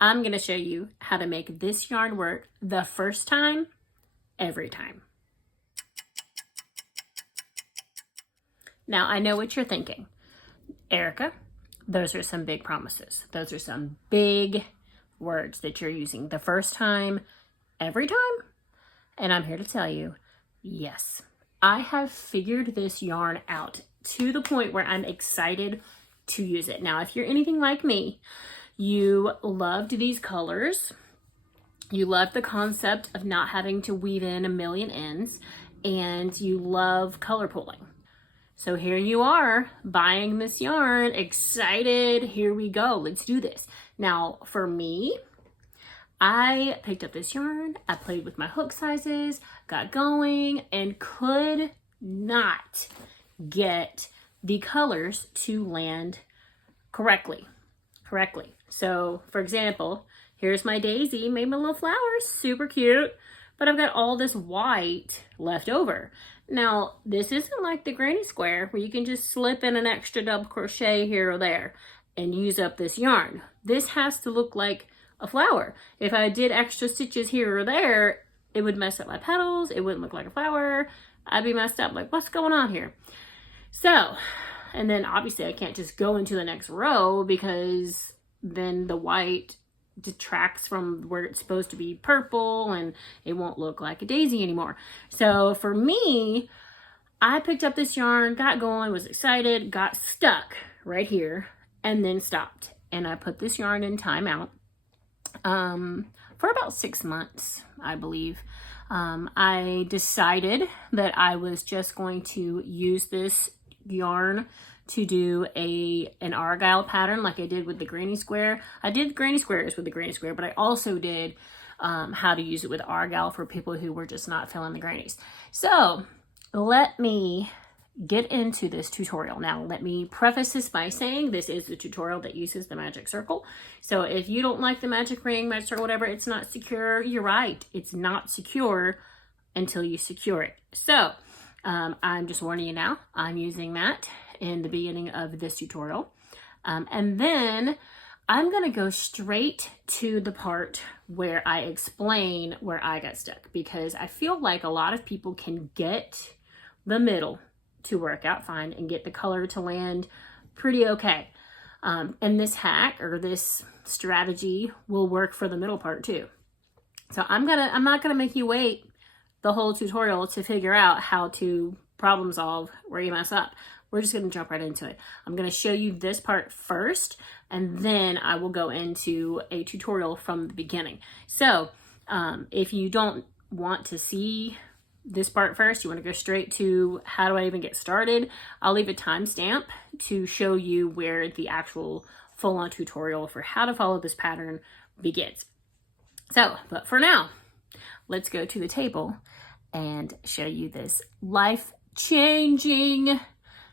I'm gonna show you how to make this yarn work the first time, every time. Now, I know what you're thinking. Erica, those are some big promises. Those are some big words that you're using. The first time, every time? And I'm here to tell you, yes. I have figured this yarn out to the point where I'm excited to use it. Now, if you're anything like me, you loved these colors. You love the concept of not having to weave in a million ends, and you love color pulling. So here you are buying this yarn, excited. Here we go. Let's do this. Now, for me, I picked up this yarn. I played with my hook sizes, got going, and could not get the colors to land correctly. So, for example, here's my daisy, made my little flowers, super cute, but I've got all this white left over. Now, this isn't like the granny square where you can just slip in an extra double crochet here or there and use up this yarn. This has to look like a flower. If I did extra stitches here or there, it would mess up my petals. It wouldn't look like a flower. I'd be messed up, like, what's going on here? So, and then obviously I can't just go into the next row because then the white detracts from where it's supposed to be purple and it won't look like a daisy anymore. So for me, I picked up this yarn, got going, was excited, got stuck right here, and then stopped. And I put this yarn in timeout for about 6 months, I believe. I decided that I was just going to use this yarn to do an argyle pattern like I did with the granny square. I did granny squares with the granny square, but I also did how to use it with argyle for people who were just not feeling the grannies. So let me get into this tutorial. Now, let me preface this by saying this is the tutorial that uses the magic circle. So if you don't like the magic ring, magic circle, whatever, it's not secure, you're right. It's not secure until you secure it. So I'm just warning you now, I'm using that in the beginning of this tutorial. And then I'm gonna go straight to the part where I explain where I got stuck, because I feel like a lot of people can get the middle to work out fine and get the color to land pretty okay. And this hack or this strategy will work for the middle part too. So I'm not gonna make you wait the whole tutorial to figure out how to problem solve where you mess up. We're just gonna jump right into it. I'm gonna show you this part first, and then I will go into a tutorial from the beginning. So if you don't want to see this part first, you want to go straight to how do I even get started, I'll leave a timestamp to show you where the actual full-on tutorial for how to follow this pattern begins. So, but for now, let's go to the table and show you this life-changing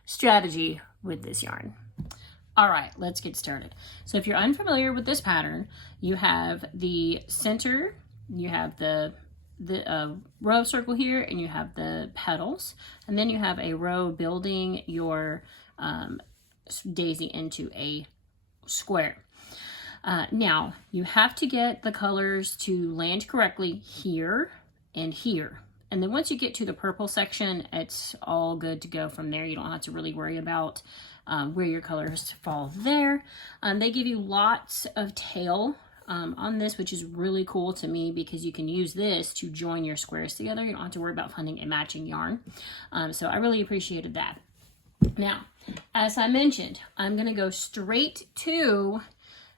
strategy with this yarn. All right, let's get started. So if you're unfamiliar with this pattern, you have the center, you have the row circle here, and you have the petals, and then you have a row building your daisy into a square. Now you have to get the colors to land correctly here and here, and then once you get to the purple section, it's all good to go from there. You don't have to really worry about where your colors fall there. They give you lots of tail on this, which is really cool to me because you can use this to join your squares together. You don't have to worry about finding a matching yarn. So I really appreciated that. Now, as I mentioned, I'm going to go straight to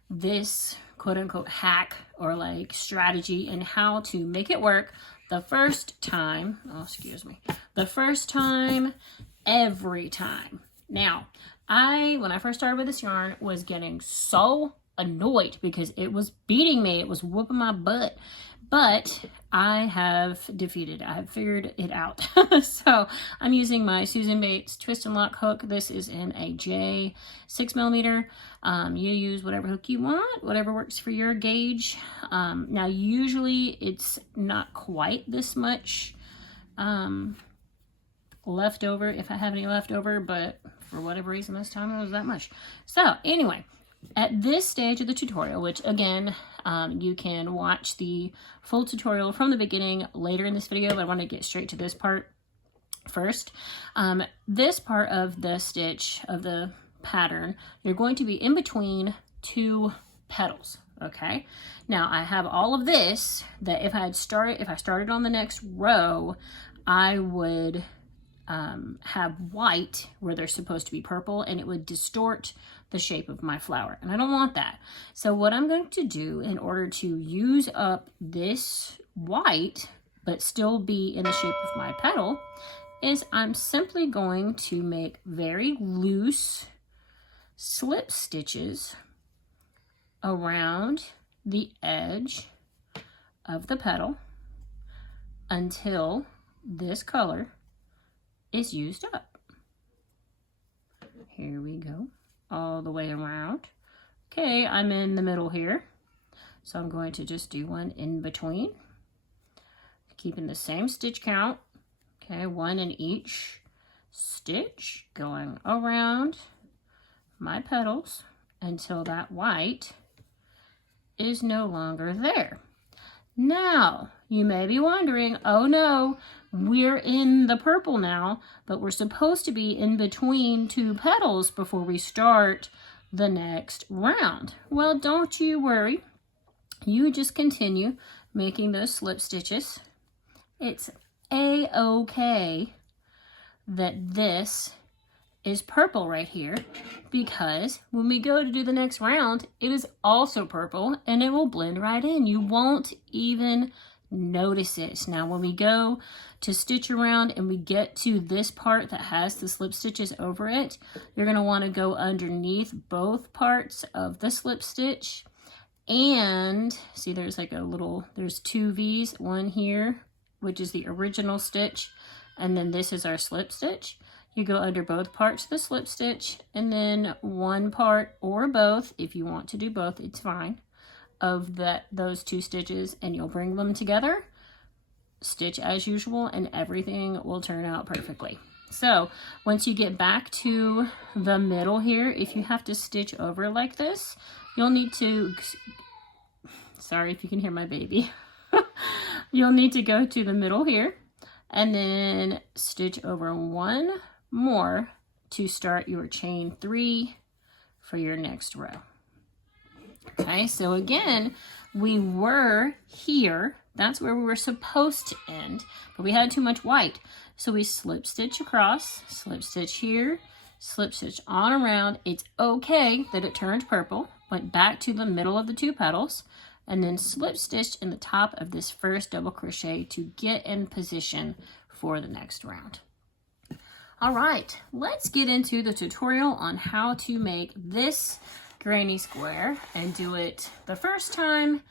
this quote-unquote hack or like strategy and how to make it work the first time. Oh, excuse me. The first time, every time. Now, when I first started with this yarn, was getting so annoyed because it was beating me. It was whooping my butt. But I have figured it out. So I'm using my Susan Bates twist and lock hook. This is in a J 6mm. You use whatever hook you want, whatever works for your gauge. Now usually it's not quite this much leftover if I have any leftover, but for whatever reason this time it was that much. So anyway, At this stage of the tutorial, which again, you can watch the full tutorial from the beginning later in this video, but I want to get straight to this part first. This part of the stitch of the pattern, you're going to be in between two petals. Okay, now I have all of this that if I started on the next row, I would have white where they're supposed to be purple, and it would distort the shape of my flower, and I don't want that. So what I'm going to do in order to use up this white but still be in the shape of my petal is I'm simply going to make very loose slip stitches around the edge of the petal until this color is used up. Here we go, all the way around. Okay, I'm in the middle here, so I'm going to just do one in between, keeping the same stitch count. Okay, one in each stitch, going around my petals until that white is no longer there. Now, you may be wondering, oh no, we're in the purple now, but we're supposed to be in between two petals before we start the next round. Well, don't you worry. You just continue making those slip stitches. It's a-okay that this is purple right here, because when we go to do the next round, it is also purple and it will blend right in. You won't even notice it. Now, when we go to stitch around and we get to this part that has the slip stitches over it, you're going to want to go underneath both parts of the slip stitch. And see, there's like there's two V's, one here, which is the original stitch, and then this is our slip stitch. You go under both parts of the slip stitch, and then one part or both, if you want to do both, it's fine, of those two stitches, and you'll bring them together, stitch as usual, and everything will turn out perfectly. So once you get back to the middle here, if you have to stitch over like this, you'll need to, sorry if you can hear my baby, you'll need to go to the middle here and then stitch over one more to start your chain 3 for your next row. Okay, so again, we were here, that's where we were supposed to end, but we had too much white. So we slip stitch across, slip stitch here, slip stitch on around. It's okay that it turned purple, went back to the middle of the two petals, and then slip stitched in the top of this first double crochet to get in position for the next round. All right, let's get into the tutorial on how to make this granny square and do it the first time,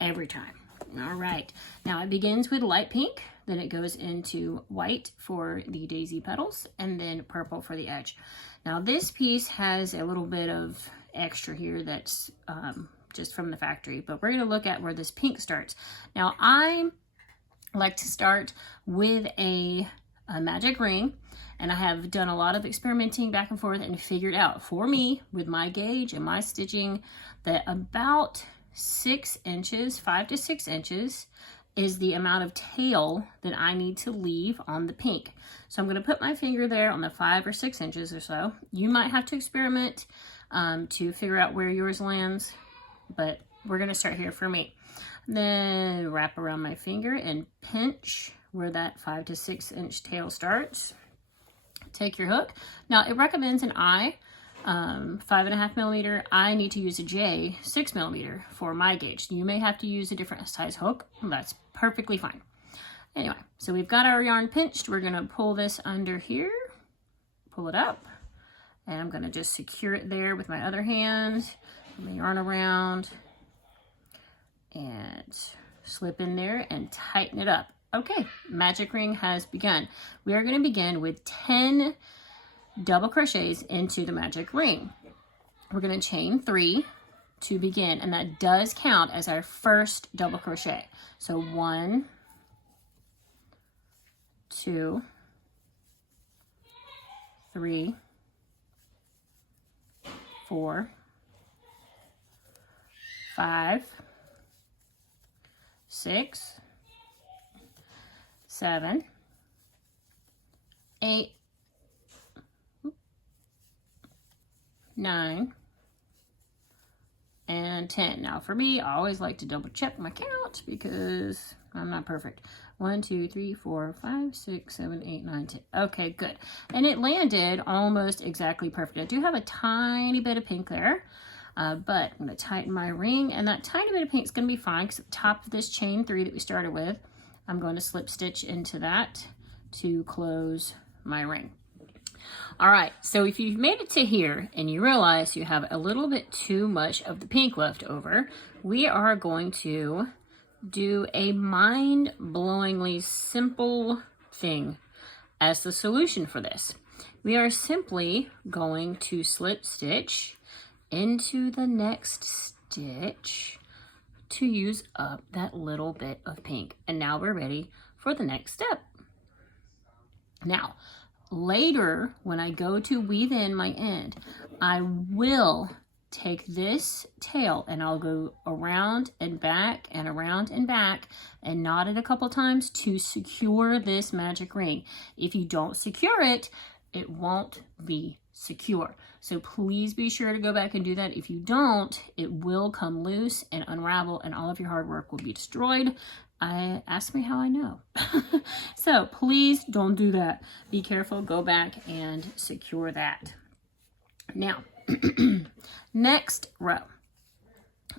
every time. All right, now it begins with light pink, then it goes into white for the daisy petals, and then purple for the edge. Now this piece has a little bit of extra here that's just from the factory, but we're going to look at where this pink starts. Now I like to start with a magic ring, and I have done a lot of experimenting back and forth and figured out for me with my gauge and my stitching that about 6 inches, 5 to 6 inches is the amount of tail that I need to leave on the pink. So I'm going to put my finger there on the 5 or 6 inches or so. You might have to experiment to figure out where yours lands, but we're going to start here for me. Then wrap around my finger and pinch where that 5 to 6 inch tail starts. Take your hook. Now it recommends an I, 5.5 millimeter. I need to use a J, 6 millimeter for my gauge. You may have to use a different size hook. That's perfectly fine. Anyway, so we've got our yarn pinched. We're gonna pull this under here, pull it up, and I'm gonna just secure it there with my other hand. Put my yarn around and slip in there and tighten it up. Okay, magic ring has begun. We are going to begin with 10 double crochets into the magic ring. We're going to chain 3 to begin, and that does count as our first double crochet. So 1, 2, 3, 4, 5, 6, 7, 8, 9, and 10. Now for me, I always like to double check my count because I'm not perfect. 1, 2, 3, 4, 5, 6, 7, 8, 9, 10. Okay, good. And it landed almost exactly perfect. I do have a tiny bit of pink there, but I'm going to tighten my ring, and that tiny bit of pink is going to be fine because at the top of this chain 3 that we started with, I'm going to slip stitch into that to close my ring. All right, so if you've made it to here and you realize you have a little bit too much of the pink left over, we are going to do a mind-blowingly simple thing as the solution for this. We are simply going to slip stitch into the next stitch to use up that little bit of pink. And now we're ready for the next step. Now, later, when I go to weave in my end, I will take this tail and I'll go around and back and around and back and knot it a couple times to secure this magic ring. If you don't secure it, it won't be secure. So please be sure to go back and do that. If you don't, it will come loose and unravel and all of your hard work will be destroyed. Ask me how I know. So please don't do that. Be careful, go back and secure that. Now, next row,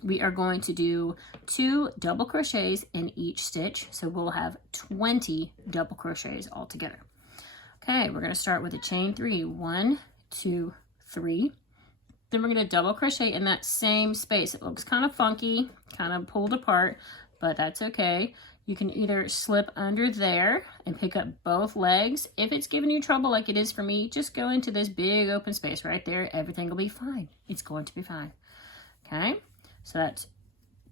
we are going to do 2 double crochets in each stitch. So we'll have 20 double crochets all together. Okay, we're going to start with a chain 3. 1, 2, 3. Then we're going to double crochet in that same space. It looks kind of funky, kind of pulled apart, but that's okay. You can either slip under there and pick up both legs. If it's giving you trouble like it is for me, just go into this big open space right there. Everything will be fine. It's going to be fine. Okay, so that's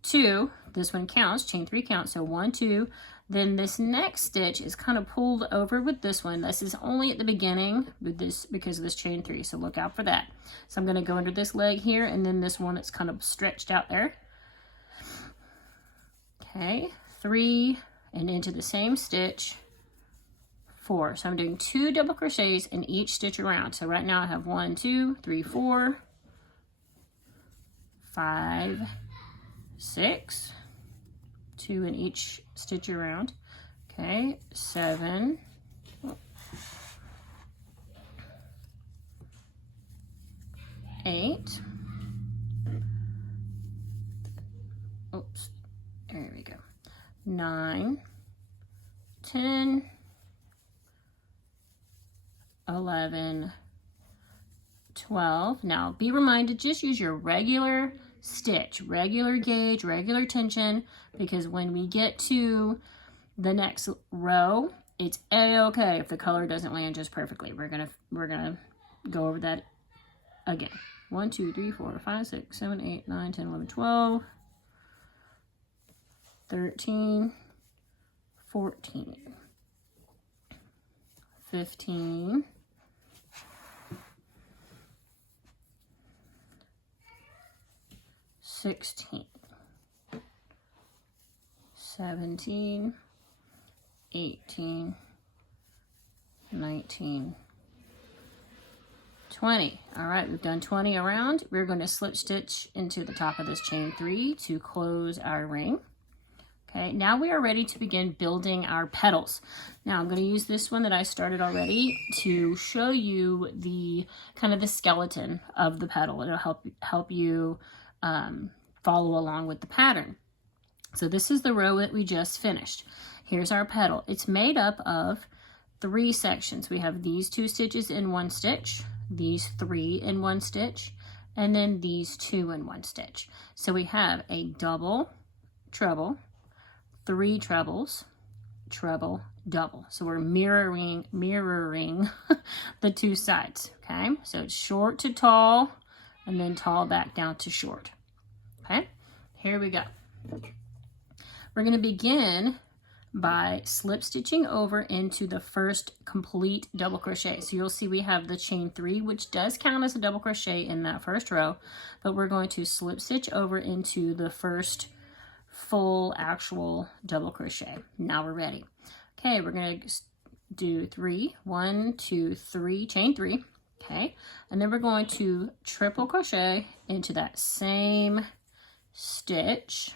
2. This one counts, chain 3 counts, so 1, 2. Then this next stitch is kind of pulled over with this one. This is only at the beginning with this because of this chain 3, so look out for that. So I'm going to go under this leg here and then this one that's kind of stretched out there. Okay, 3 and into the same stitch, 4. So I'm doing 2 double crochets in each stitch around. So right now I have 1, 2, 3, 4, 5, 6, 2 in each stitch around. Okay, 7, 8, oops, there we go, 9, 10, 11, 12. Now be reminded, just use your regular stitch, regular gauge, regular tension, because when we get to the next row, it's a-okay if the color doesn't land just perfectly. We're gonna go over that again. 1, 2, 3, 4, 5, 6, 7, 8, 9, 10, 11, 12, 13, 14, 15, 16, 17, 18, 19, 20. All right, we've done 20 around. We're going to slip stitch into the top of this chain 3 to close our ring. Okay, now we are ready to begin building our petals. Now I'm going to use this one that I started already to show you the kind of the skeleton of the petal. It'll help you follow along with the pattern. So this is the row that we just finished. Here's our petal. It's made up of 3 sections. We have these 2 stitches in 1 stitch, these 3 in 1 stitch, and then these 2 in 1 stitch. So we have a double, treble, 3 trebles, treble, double. So we're mirroring the 2 sides, okay? So it's short to tall, and then tall back down to short, okay? Here we go. We're going to begin by slip stitching over into the first complete double crochet. So you'll see we have the chain 3, which does count as a double crochet in that first row, but we're going to slip stitch over into the first full actual double crochet. Now we're ready. Okay, we're going to do 3, 1, 2, 3, chain 3. Okay, and then we're going to triple crochet into that same stitch.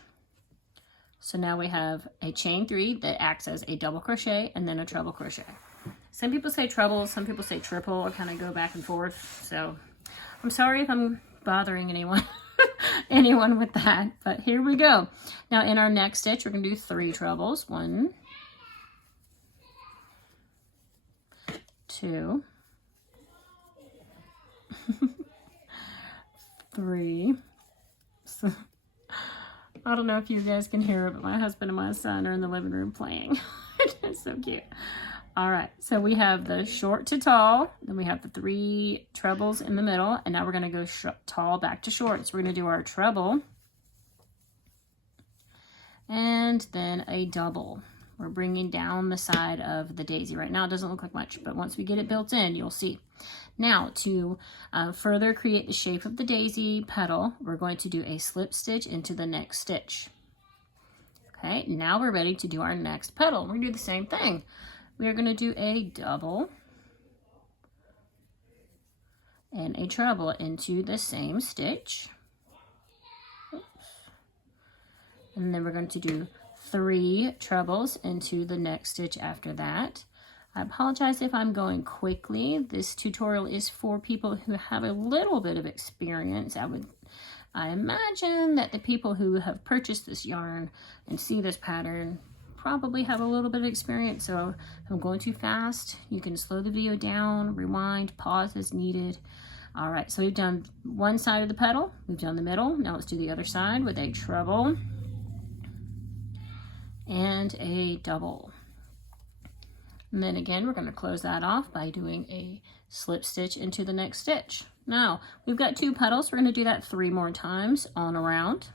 So now we have a chain 3 that acts as a double crochet and then a treble crochet. Some people say treble, some people say triple. I kind of go back and forth. So I'm sorry if I'm bothering anyone anyone with that, but here we go. Now in our next stitch, we're going to do 3 trebles. 1, 2, 3. So, I don't know if you guys can hear it, but my husband and my son are in the living room playing. It's so cute. All right, so we have the short to tall, then we have the 3 trebles in the middle, and now we're going to go tall back to short. So we're going to do our treble and then a double. We're bringing down the side of the daisy. Right now it doesn't look like much, but once we get it built in, you'll see. Now to further create the shape of the daisy petal, we're going to do a slip stitch into the next stitch. Okay, now we're ready to do our next petal. We're going to do the same thing. We are going to do a double and a treble into the same stitch. Oops. And then we're going to do 3 trebles into the next stitch after that. I apologize if I'm going quickly. This tutorial is for people who have a little bit of experience. I imagine that the people who have purchased this yarn and see this pattern probably have a little bit of experience. So if I'm going too fast, you can slow the video down, rewind, pause as needed. All right, so we've done one side of the petal, we've done the middle. Now let's do the other side with a treble and a double. And then again, we're going to close that off by doing a slip stitch into the next stitch. Now, we've got 2 petals. We're going to do that 3 more times on around.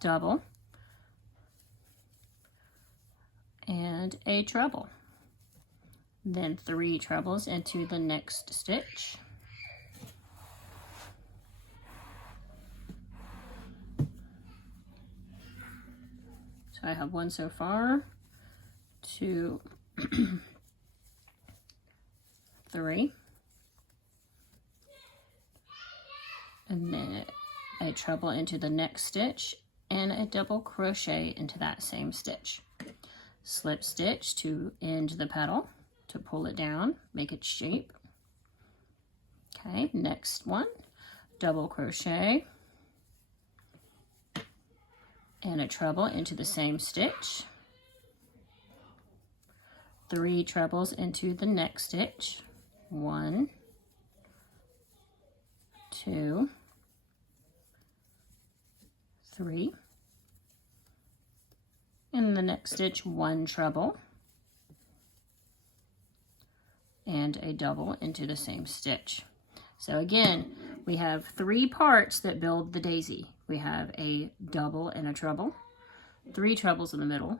Double. And a treble. Then 3 trebles into the next stitch. So I have 1 so far, 2, 3, and then a treble into the next stitch and a double crochet into that same stitch. Slip stitch to end the petal to pull it down, make its shape. Okay, next one, double crochet and a treble into the same stitch, 3 trebles into the next stitch, 1, 2, 3, in the next stitch 1 treble and a double into the same stitch. So again, we have 3 parts that build the daisy. We have a double and a treble, 3 trebles in the middle,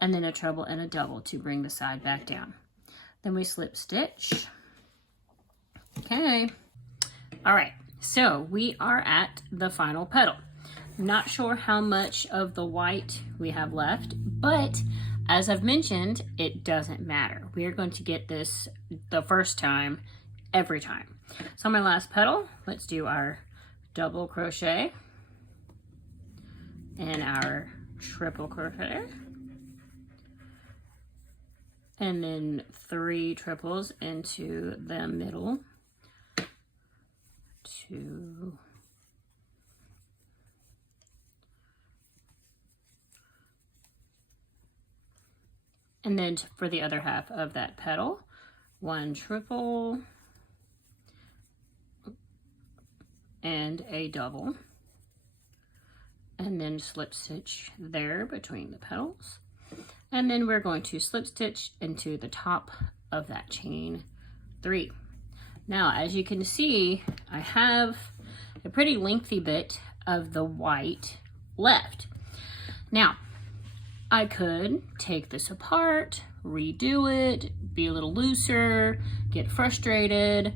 and then a treble and a double to bring the side back down. Then we slip stitch. Okay. All right, so we are at the final petal. Not sure how much of the white we have left, but as I've mentioned, it doesn't matter. We are going to get this the first time, every time. So on my last petal, let's do our double crochet and our triple crochet, and then 3 triples into the middle, 2, and then for the other half of that petal, 1 triple and a double, and then slip stitch there between the petals. And then we're going to slip stitch into the top of that chain 3. Now, as you can see, I have a pretty lengthy bit of the white left. Now, I could take this apart, redo it, be a little looser, get frustrated,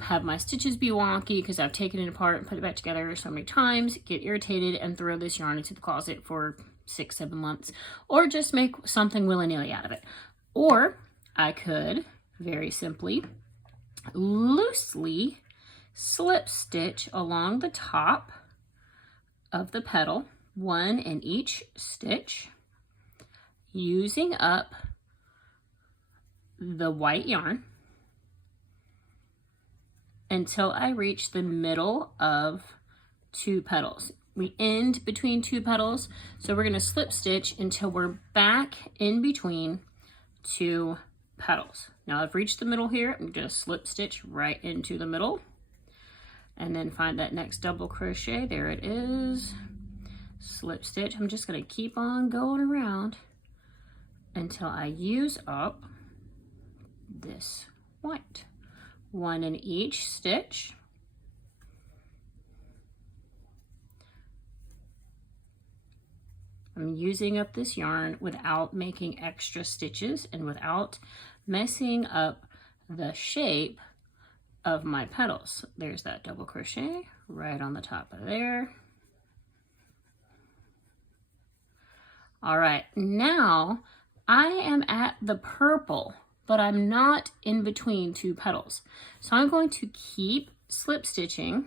have my stitches be wonky because I've taken it apart and put it back together so many times, get irritated and throw this yarn into the closet for 6-7 months, or just make something willy-nilly out of it. Or I could very simply loosely slip stitch along the top of the petal, one in each stitch, using up the white yarn until I reach the middle of 2 petals. We end between 2 petals, so we're going to slip stitch until we're back in between 2 petals. Now I've reached the middle here. I'm going to slip stitch right into the middle and then find that next double crochet. There it is. Slip stitch. I'm just going to keep on going around until I use up this white. One in each stitch. I'm using up this yarn without making extra stitches and without messing up the shape of my petals. There's that double crochet right on the top of there. All right, now I am at the purple, but I'm not in between 2 petals. So I'm going to keep slip stitching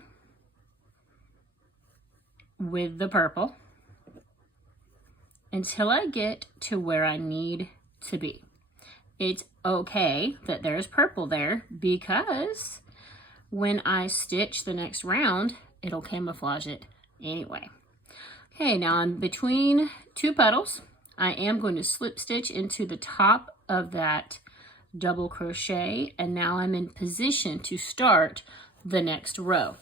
with the purple until I get to where I need to be. It's okay that there's purple there because when I stitch the next round, it'll camouflage it anyway. Okay, now I'm between 2 petals. I am going to slip stitch into the top of that double crochet, and now I'm in position to start the next row.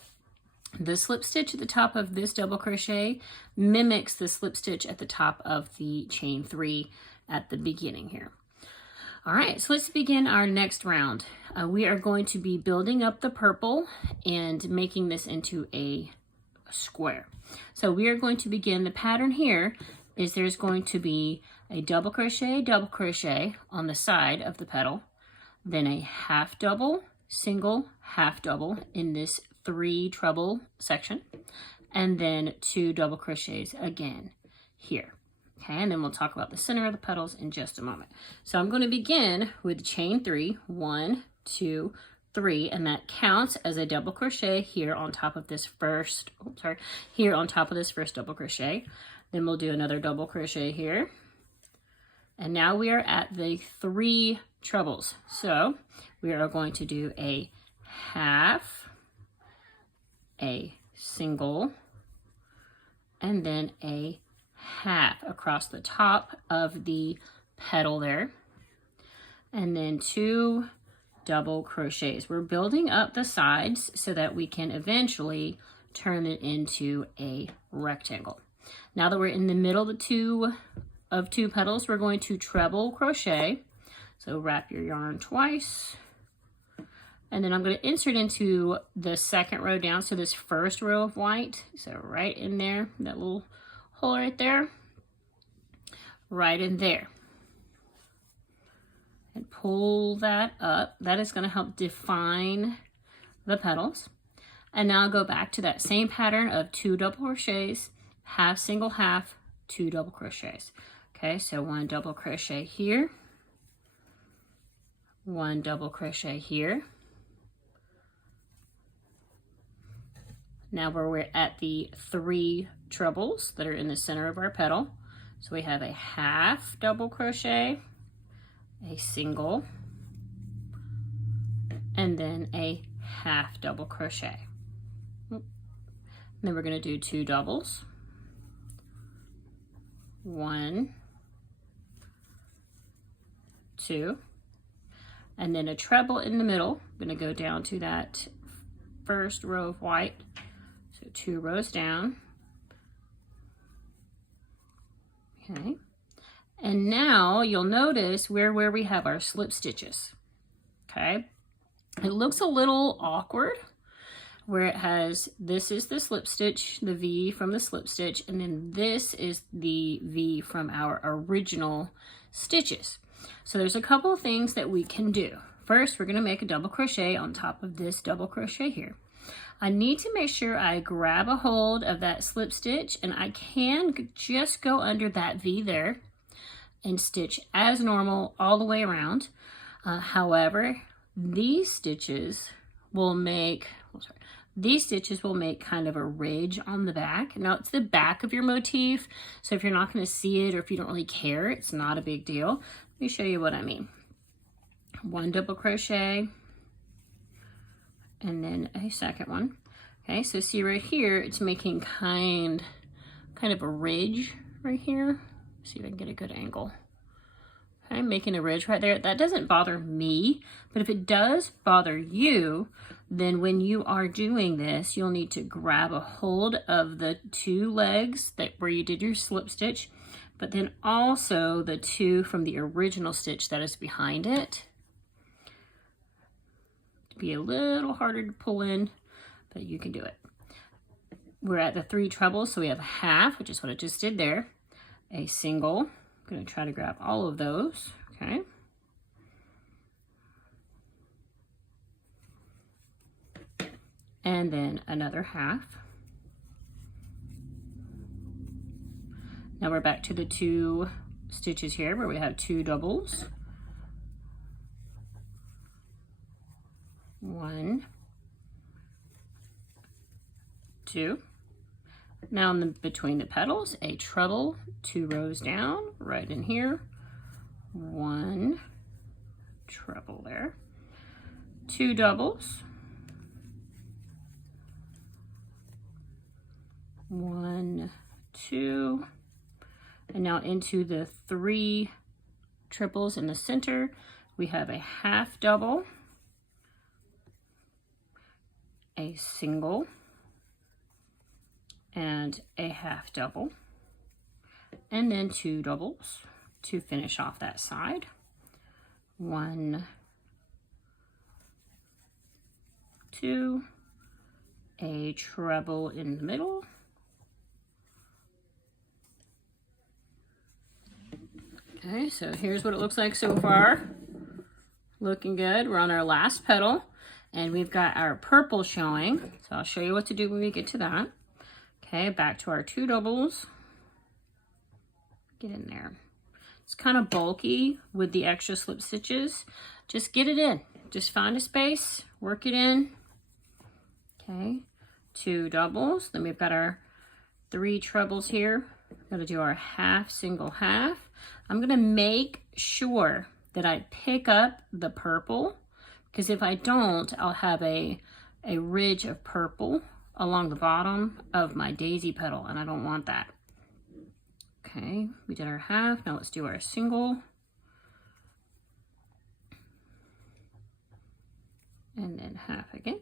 The slip stitch at the top of this double crochet mimics the slip stitch at the top of the chain 3 at the beginning here. All right, so let's begin our next round. We are going to be building up the purple and making this into a square. So we are going to begin. The pattern here is there's going to be a double crochet on the side of the petal, then a half double, single, half double in this 3 treble section, and then 2 double crochets again here. Okay, and then we'll talk about the center of the petals in just a moment. So I'm going to begin with chain 3, 1, 2, 3, and that counts as a double crochet here on top of this first, here on top of this first double crochet. Then we'll do another double crochet here. And now we are at the 3 trebles. So we are going to do a half, a single, and then a half across the top of the petal there. And then 2 double crochets. We're building up the sides so that we can eventually turn it into a rectangle. Now that we're in the middle of 2 petals, we're going to treble crochet. So wrap your yarn twice. And then I'm going to insert into the second row down. So this first row of white, so right in there, that little hole right there, right in there. And pull that up. That is going to help define the petals. And now I'll go back to that same pattern of 2 double crochets, half, single, half, 2 double crochets. Okay, so 1 double crochet here, 1 double crochet here. Now we're at the 3 trebles that are in the center of our petal. So we have a half double crochet, a single, and then a half double crochet. And then we're going to do 2 doubles. 1, 2, and then a treble in the middle. I'm going to go down to that first row of white. So 2 rows down. Okay. And now you'll notice where we have our slip stitches. Okay. It looks a little awkward where it has, this is the slip stitch, the V from the slip stitch, and then this is the V from our original stitches. So there's a couple of things that we can do. First, we're going to make a double crochet on top of this double crochet here. I need to make sure I grab a hold of that slip stitch, and I can just go under that V there and stitch as normal all the way around. However, these stitches will make kind of a ridge on the back. Now it's the back of your motif, so if you're not going to see it or if you don't really care, it's not a big deal. Let me show you what I mean. One double crochet and then a second one. Okay, so see right here, it's making kind of a ridge right here. See if I can get a good angle. Okay, making a ridge right there. That doesn't bother me, but if it does bother you, then when you are doing this, you'll need to grab a hold of the two legs where you did your slip stitch, but then also the two from the original stitch that is behind it. It'd be a little harder to pull in, but you can do it. We're at the 3 trebles, so we have a half, which is what I just did there, a single. I'm going to try to grab all of those, okay? And then another half. Now we're back to the 2 stitches here where we have 2 doubles. 1, 2. Now in between the petals, a treble, 2 rows down, right in here. 1 treble there. 2 doubles. 1, 2. And now into the 3 triples in the center, we have a half double, a single, and a half double, and then 2 doubles to finish off that side. 1, 2, a treble in the middle, okay, so here's what it looks like so far. Looking good. We're on our last petal, and we've got our purple showing, so I'll show you what to do when we get to that. Okay, back to our 2 doubles. Get in there. It's kind of bulky with the extra slip stitches. Just get it in. Just find a space, work it in. Okay, 2 doubles. Then we've got our 3 trebles here. We're going to do our half, single, half. I'm going to make sure that I pick up the purple, because if I don't, I'll have a ridge of purple along the bottom of my daisy petal, and I don't want that. Okay, we did our half. Now let's do our single. And then half again.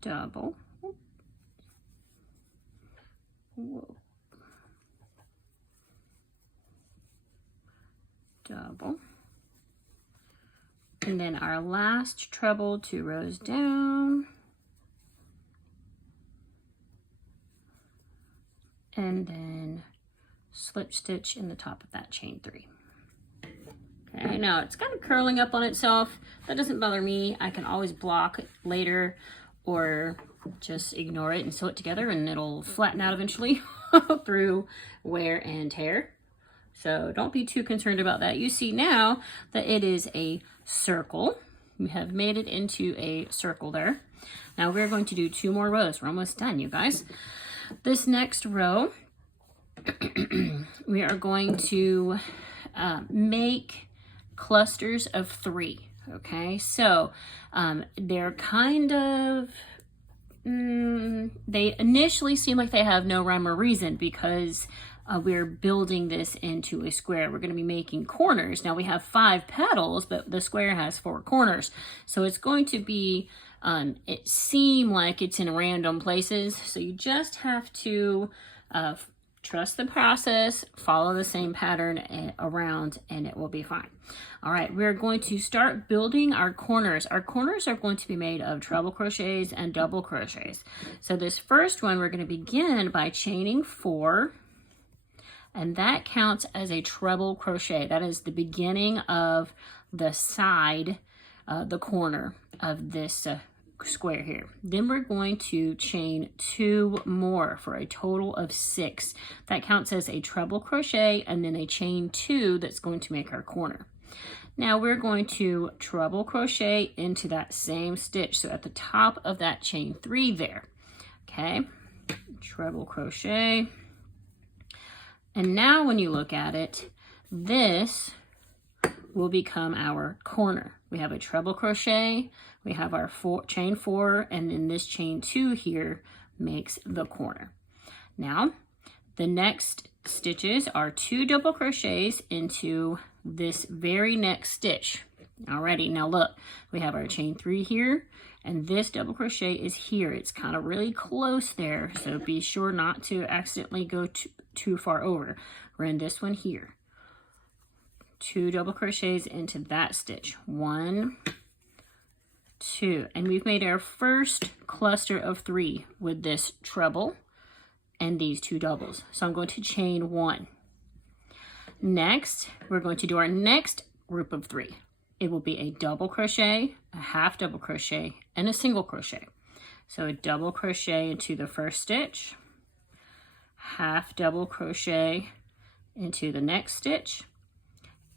Double. Whoa. Double. And then our last treble, 2 rows down. And then slip stitch in the top of that chain 3. Okay, now it's kind of curling up on itself. That doesn't bother me. I can always block it later or just ignore it and sew it together, and it'll flatten out eventually through wear and tear. So don't be too concerned about that. You see now that it is a circle. We have made it into a circle there. Now we're going to do 2 more rows. We're almost done, you guys. This next row, we are going to make clusters of 3. Okay, so they're kind of, they initially seem like they have no rhyme or reason because we're building this into a square. We're going to be making corners. Now we have 5 petals, but the square has 4 corners. So it's going to be, it seem like it's in random places. So you just have to Trust the process, follow the same pattern around, and it will be fine. All right, we're going to start building our corners. Our corners are going to be made of treble crochets and double crochets. So this first one, we're going to begin by chaining 4, and that counts as a treble crochet. That is the beginning of the side, the corner of this square here. Then we're going to chain 2 more for a total of 6. That counts as a treble crochet, and then a chain 2 that's going to make our corner. Now we're going to treble crochet into that same stitch. So at the top of that chain 3 there, okay, treble crochet. And now when you look at it, this will become our corner. We have a treble crochet, we have our chain 4, and then this chain 2 here makes the corner. Now, the next stitches are 2 double crochets into this very next stitch. Alrighty, now look, we have our chain 3 here, and this double crochet is here. It's kind of really close there, so be sure not to accidentally go too far over. We're in this one here. 2 double crochets into that stitch. 1, 2, and we've made our first cluster of 3 with this treble and these 2 doubles. So I'm going to chain 1. Next, we're going to do our next group of 3. It will be a double crochet, a half double crochet, and a single crochet. So a double crochet into the first stitch, half double crochet into the next stitch,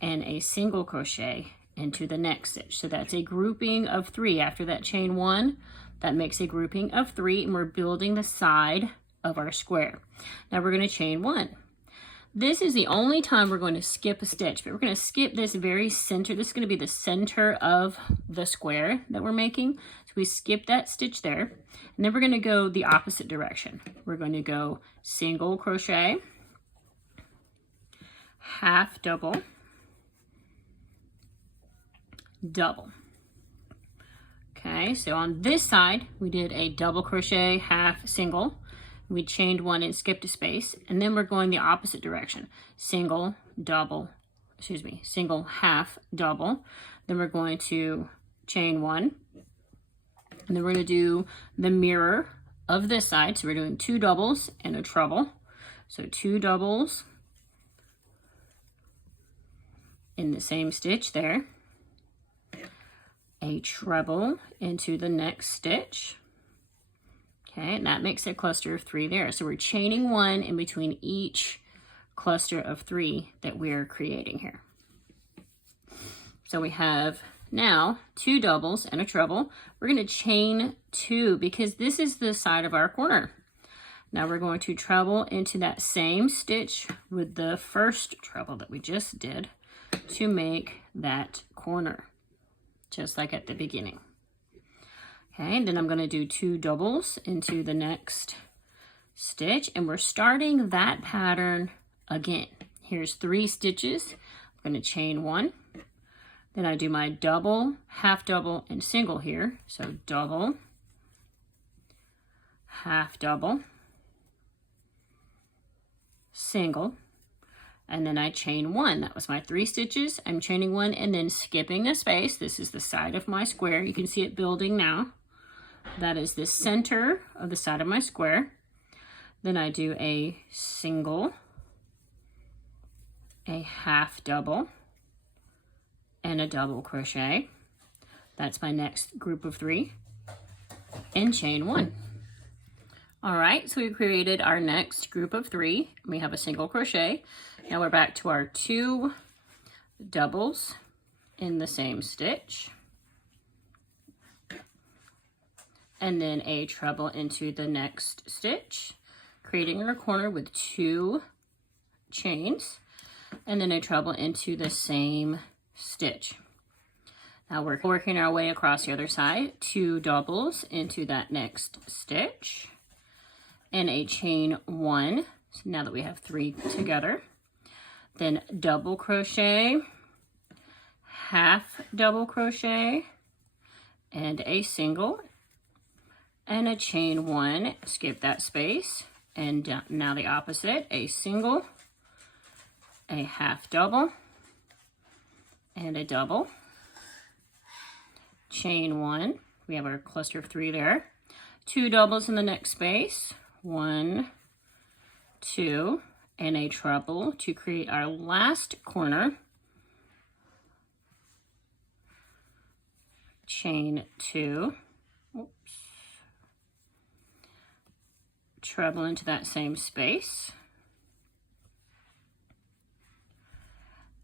and a single crochet into the next stitch. So that's a grouping of 3. After that chain 1, that makes a grouping of 3, and we're building the side of our square. Now we're going to chain 1. This is the only time we're going to skip a stitch, but we're going to skip this very center. This is going to be the center of the square that we're making. So we skip that stitch there, and then we're going to go the opposite direction. We're going to go single crochet, half double, double. Okay, so on this side, we did a double crochet, half, single. We chained 1 and skipped a space, and then we're going the opposite direction. Single, double, single, half, double. Then we're going to chain 1, and then we're going to do the mirror of this side. So we're doing 2 doubles and a treble. So 2 doubles in the same stitch there, a treble into the next stitch. Okay, and that makes a cluster of 3 there. So we're chaining 1 in between each cluster of 3 that we're creating here. So we have now 2 doubles and a treble. We're going to chain 2 because this is the side of our corner. Now we're going to treble into that same stitch with the first treble that we just did to make that corner, just like at the beginning. Okay, and then I'm going to do 2 doubles into the next stitch, and we're starting that pattern again. Here's 3 stitches. I'm going to chain 1. Then I do my double, half double, and single here. So double, half double, single, and then I chain 1. That was my 3 stitches. I'm chaining 1 and then skipping a space. This is the side of my square. You can see it building now. That is the center of the side of my square. Then I do a single, a half double, and a double crochet. That's my next group of 3, and chain 1. All right, so we created our next group of 3. We have a single crochet. Now we're back to our 2 doubles in the same stitch, and then a treble into the next stitch, creating our corner with 2 chains, and then a treble into the same stitch. Now we're working our way across the other side, 2 doubles into that next stitch, and a chain 1. So now that we have 3 together, then double crochet, half double crochet, and a single, and a chain 1, skip that space, and now the opposite, a single, a half double, and a double, chain 1, we have our cluster of 3 there, 2 doubles in the next space, 1, 2, and a treble to create our last corner, chain 2, oops, treble into that same space,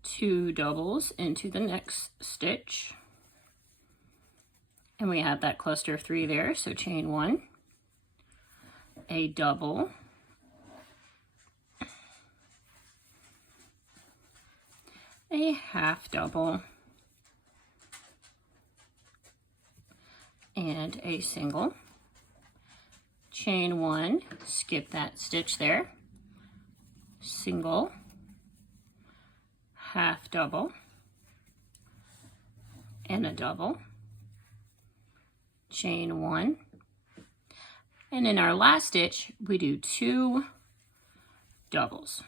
2 doubles into the next stitch, and we have that cluster of 3 there, so chain 1, a double, a half double, and a single, chain 1, skip that stitch there, single, half double, and a double, chain 1, and in our last stitch we do 2 doubles,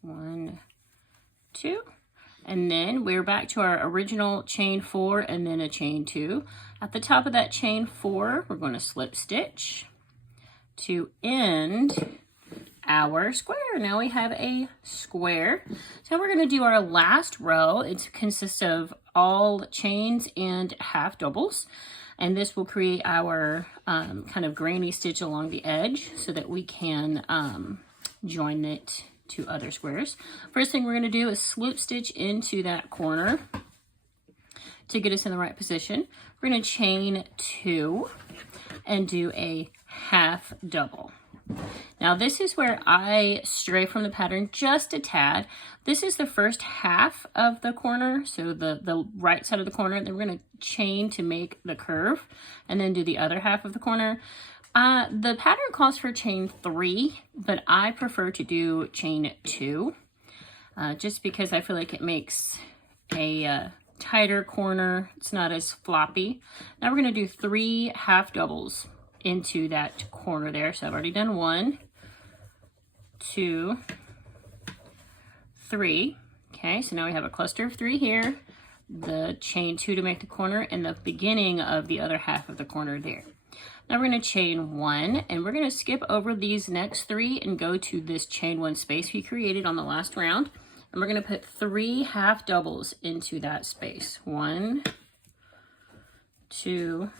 1, 2, and then we're back to our original chain 4 and then a chain 2. At the top of that chain 4, we're going to slip stitch to end our square. Now we have a square. So we're going to do our last row. It consists of all chains and half doubles, and this will create our kind of granny stitch along the edge so that we can join it to other squares. First thing we're going to do is slip stitch into that corner to get us in the right position. We're going to chain 2 and do a half double. Now this is where I stray from the pattern just a tad. This is the first half of the corner, so the right side of the corner, then we're going to chain to make the curve and then do the other half of the corner. The pattern calls for chain 3, but I prefer to do chain 2 just because I feel like it makes a tighter corner. It's not as floppy. Now we're going to do 3 half doubles into that corner there. So I've already done 1, 2, 3. Okay, so now we have a cluster of 3 here, the chain 2 to make the corner, and the beginning of the other half of the corner there. Now we're going to chain 1, and we're going to skip over these next 3 and go to this chain 1 space we created on the last round. And we're going to put 3 half doubles into that space. 1, 2,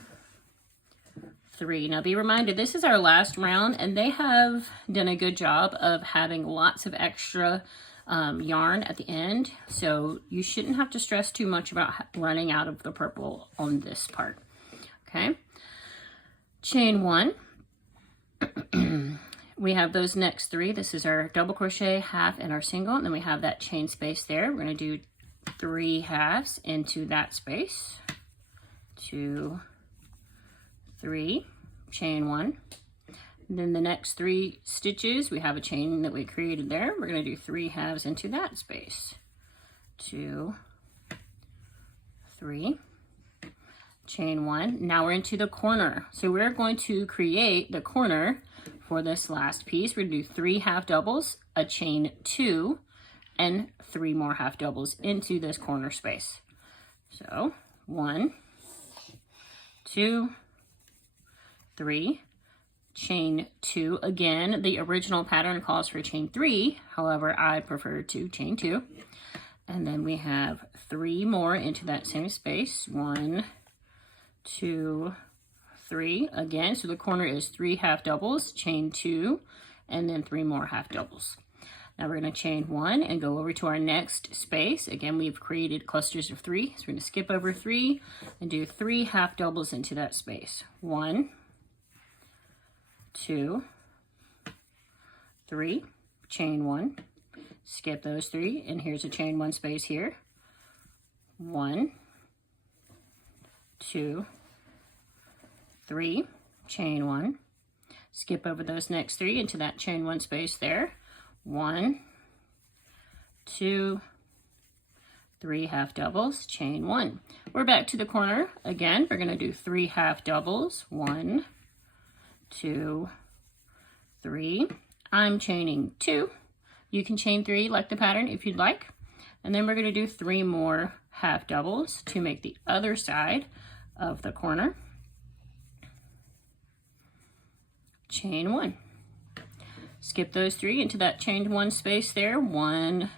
3. Now be reminded, this is our last round, and they have done a good job of having lots of extra yarn at the end. So you shouldn't have to stress too much about running out of the purple on this part. Okay. Chain 1, we have those next 3. This is our double crochet, half, and our single, and then we have that chain space there. We're going to do 3 halves into that space, 2, 3, chain 1. And then the next 3 stitches, we have a chain that we created there. We're going to do 3 halves into that space, 2, 3, chain 1. Now we're into the corner. So we're going to create the corner for this last piece. We're going to do 3 half doubles, a chain 2, and 3 more half doubles into this corner space. So 1, 2, 3, chain 2. Again, the original pattern calls for chain 3. However, I prefer to chain 2. And then we have 3 more into that same space. 1, 2, 3 again. So the corner is 3 half doubles, chain 2, and then 3 more half doubles. Now we're going to chain 1 and go over to our next space. Again, we've created clusters of 3. So we're going to skip over 3 and do 3 half doubles into that space. 1, 2, 3, chain 1, skip those 3, and here's a chain 1 space here. 1, 2, 3, chain 1, skip over those next 3 into that chain 1 space there. 1, 2, 3 half doubles, chain 1. We're back to the corner again. We're going to do 3 half doubles. 1, 2, 3. I'm chaining 2. You can chain 3 like the pattern if you'd like. And then we're going to do 3 more half doubles to make the other side of the corner. Chain 1. Skip those 3 into that chained 1 space there. 1,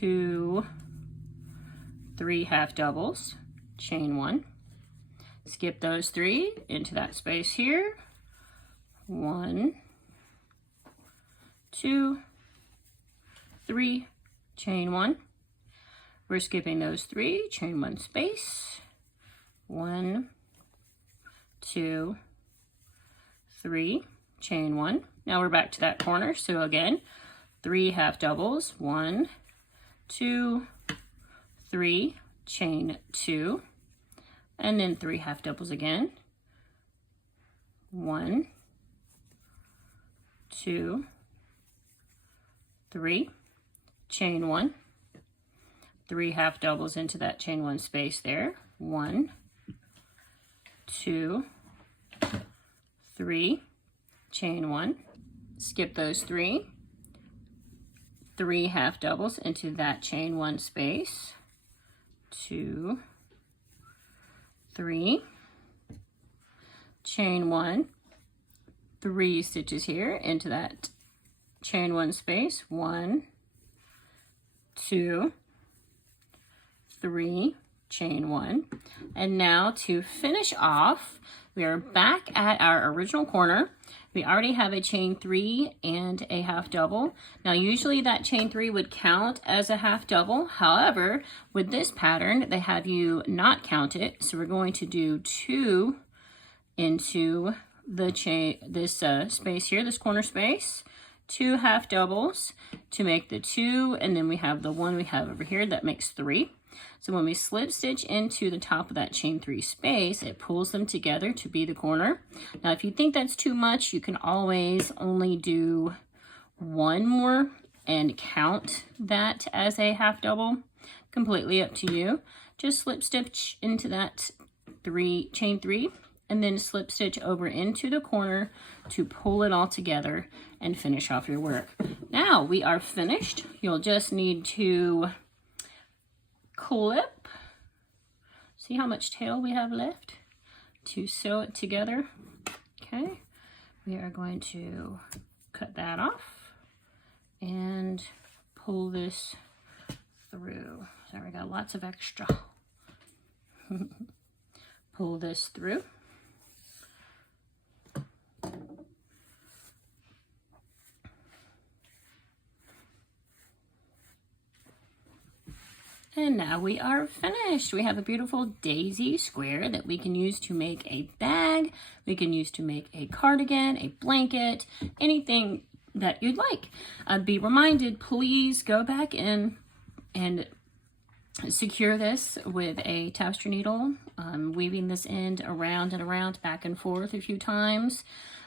2, 3 half doubles. Chain 1. Skip those 3 into that space here. 1, 2, 3, chain 1. We're skipping those 3, chain 1 space. 1, 2, 3, chain 1. Now we're back to that corner. So again, 3 half doubles. 1, 2, 3, chain 2. And then 3 half doubles again. 1, 2, 3, chain 1. 3 half doubles into that chain 1 space there. 1, 2, 3, chain 1. Skip those 3. 3 half doubles into that chain 1 space. 2, 3, chain 1, 3 stitches here into that chain 1 space. 1, 2, 3, chain 1. And now to finish off, we are back at our original corner. We already have a chain 3 and a half double. Now usually that chain 3 would count as a half double. However, with this pattern, they have you not count it. So we're going to do 2 into the chain, this space here, this corner space. 2 half doubles to make the 2, and then we have the 1 we have over here that makes 3. So when we slip stitch into the top of that chain 3 space, it pulls them together to be the corner. Now if you think that's too much, you can always only do 1 more and count that as a half double. Completely up to you. Just slip stitch into that chain 3 and then slip stitch over into the corner to pull it all together and finish off your work. Now we are finished. You'll just need to clip, see how much tail we have left, to sew it together. Okay, we are going to cut that off and pull this through. So we got lots of extra. Pull this through. And now we are finished. We have a beautiful daisy square that we can use to make a bag. We can use to make a cardigan, a blanket, anything that you'd like. Be reminded, please go back in and secure this with a tapestry needle, weaving this end around and around, back and forth a few times.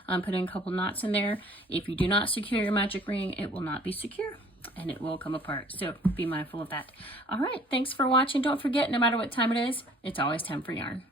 Putting a couple knots in there. If you do not secure your magic ring, it will not be secure and it will come apart. So be mindful of that. All right, thanks for watching. Don't forget, no matter what time it is, it's always time for yarn.